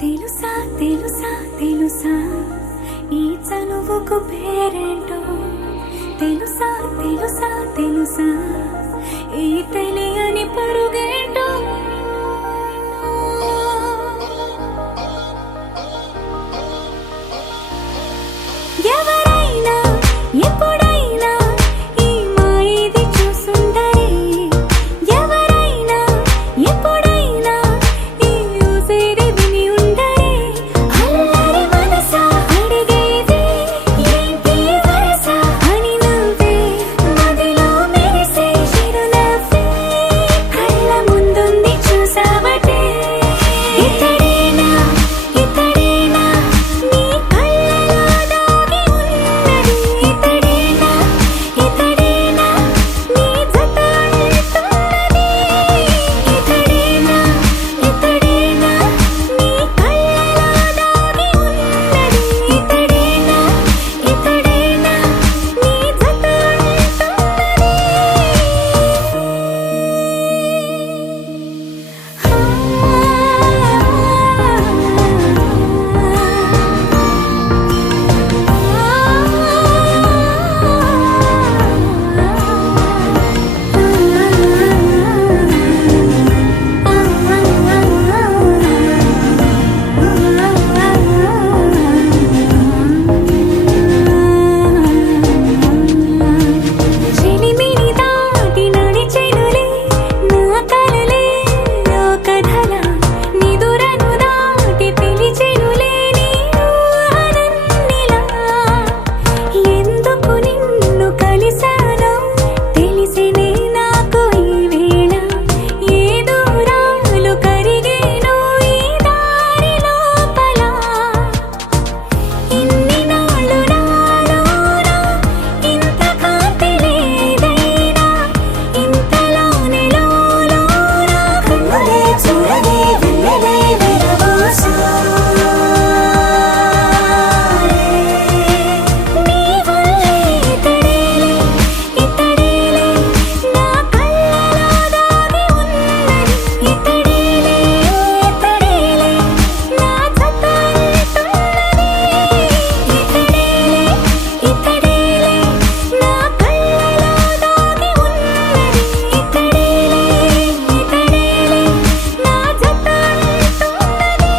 తెలుసా తెలుసా తెలుసా ఈ చనువుకు పేరేంటో తెలుసా తెలుసా తెలుసా ఈ తెలియని పరుగేంటో ఎవరైనా ఎప్పుడైనా ఈ మాయది చూసుండరే ఎవరైనా ఎప్పుడైనా ఈ ఊసేది విని ఉండరే అల్లరి మనసా అడిగేది ఏంటి వరస అని నవ్వే మదిలో మెరిసే చిరునవ్వే కళ్ళ ముందుంది చూసావటే ఇతడేనా ఇతడేనా నీ కళ్ళలో దాగి ఉన్నది ఇతడేనా ఇతడేనా నీ జత అంటున్నది ఇతడేనా ఇతడేనా నీ కళ్ళలో దాగి ఉన్నది ఇతడేనా ఇతడేనా నీ జత చెలిమిని దాటి నడిచెనులే నా కలలే లోకధల నిదురను దాటి పిలిచెనులే నీ ఊహలన్నిలా ఎందుకు నిన్ను కలిసానో తెలిసినే నాకు ఈ వేళ ఏ దూరాలు కరిగేనో ఈ దారి లోపల ఇన్ని నాళ్ళు నాలోన ఇంత కాంతి లేదైనా ఇంతలోనే లోలోన కన్నులే చూడలే వెన్నెలే విరబోసారే నీ వల్లే ఇతడేలే ఇతడేలే నా కళ్ళలో దాగి ఉన్నది ఇతడేలే ఇతడేలే నా జత అంటున్నది ఇతడేలే ఇతడేలే నా కళ్ళలో దాగి ఉన్నది ఇతడేలే ఇతడేలే నా జత అంటున్నది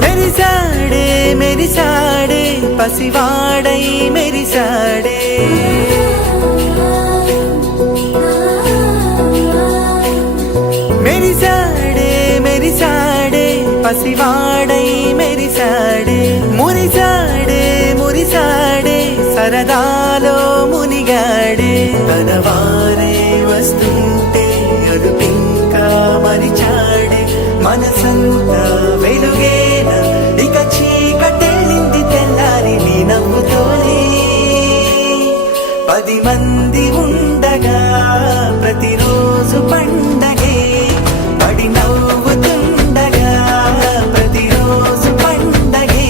మెరిసాడే మెరిసాడే పసివాడై మెరిసాడే మెరిసాడే మెరిసాడే పసివాడై మెరిసాడే మురిసాడే మురిసాడే సరదాలో మునిగాడే తనవారే వస్తుంటే అదుపింకా మరిచాడే మనసంతా వెలుగేన ఇక చీకటెళ్ళింది తెల్లారి నీ నవ్వుతోనే 10 మంది ఉండగా ప్రతిరోజు పండగే పడి నవ్వుతుండగా ప్రతిరోజు పండగే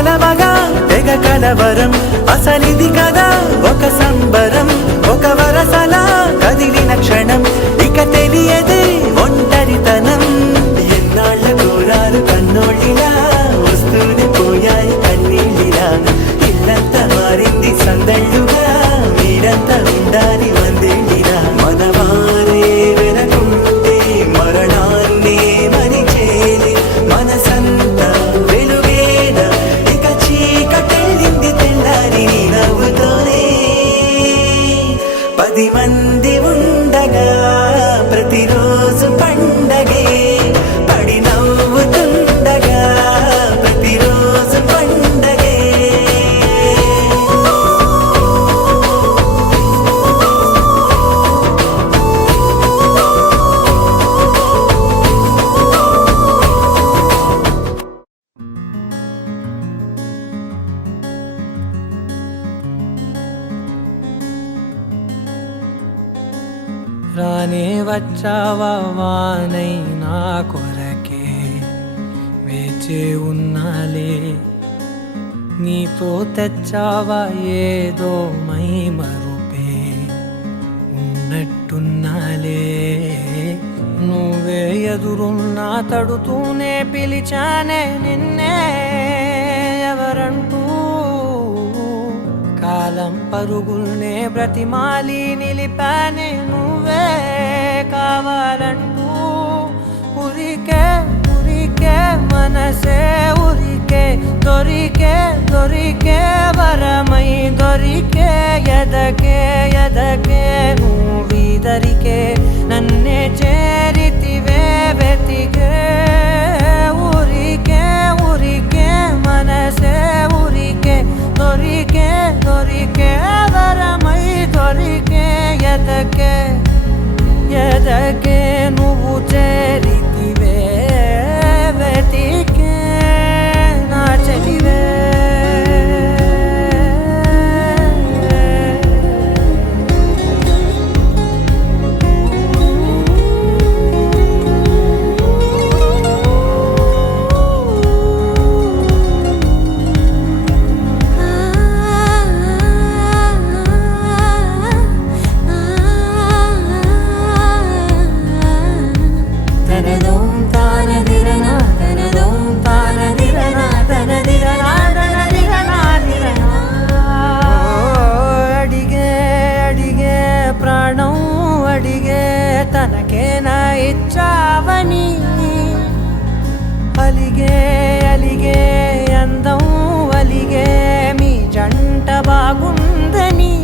కలవగా తెగ కలవరం, అసలిది కదా ఒక సంబరం. ఒక వరసలా కదిలిన క్షణం, ఇక తెలియదే ఒంటరితనం. ఎన్నాళ్ళ కోరాలు కన్నోళ్ళిలా, వస్తూనే పోయాయి కన్నీళ్ళిలా. ఇల్లంతా మారింది సందళ్ళుగా, మీరంతా ఉండాలి వందేళ్ళిలా. మనవారే వెనకుంటే మరణాన్నే మరిచేది మనసంతా వెలుగేనా, ఇక చీకటెళ్ళింది తెల్లారి నీ నవ్వుతోనే. 10 మంది ఉండగా ప్రతిరోజు పండగే, పడి నవ్వుతుండగా ప్రతిరోజు పండగే. రానే వచ్చావా వానై నా కొరకే, వేచే ఉన్నాలే. నీతో తెచ్చావా ఏదో మై మరుపే, ఉన్నట్టున్నాలే. నువ్వే ఎదురున్నా తడుతూనే పిలిచానే నిన్నే ఎవరంటూ. కాలం పరుగుల్నే బ్రతిమాలి నిలిపానే నువ్వే కావాలంటూ. ఉరికే ఉరికే మనసే ఉరికే, దొరికే దొరికే వరమై దొరికే. ఎదకే ఎదకే నువ్వీదరికే, నన్నే చేరితివే వెతికే. ఉరికే ఉరికే మనసే ఉరికే, దొరికే దొరికే వరమై దొరికే. ఎదకే ఎదకే నువ్వు చేరితివే వెతికే నా చెలివే. తనకేనా ఇచ్చావని అలిగే అలిగే అందం అలిగే, మీ జంట బాగుందని.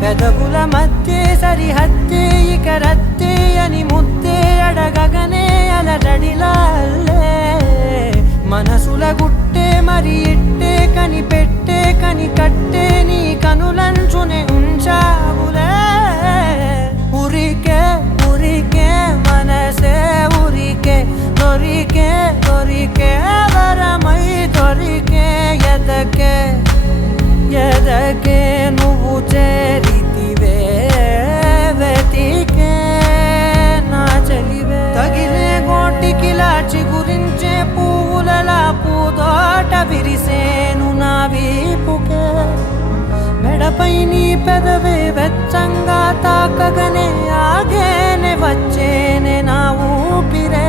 పెదవుల మధ్య సరిహద్దే ఇక రద్దే అని ముద్దే అడగగనే అలజడిలాల్లే. మనసుల గుట్టే మరి ఇట్టే కనిపెట్టే కని కట్టే, నీ కనులంచునే ఉంచావులే. ఉరికే ఉరికే మనసే ఉరికే, దొరికే దొరికే వరమై దొరికే. ఎదకే ఎదకే నువ్వు చేరితివే వెతికే నా చెలివే. తగిలే గోటికిలా చిగురించే పువ్వులలా పూదోట విరిసేను నా వీపుకే. మెడపై నీ పెదవే వెచ్చంగా తాకగనే ఆగేనే వచ్చేనే నా ఊపిరే.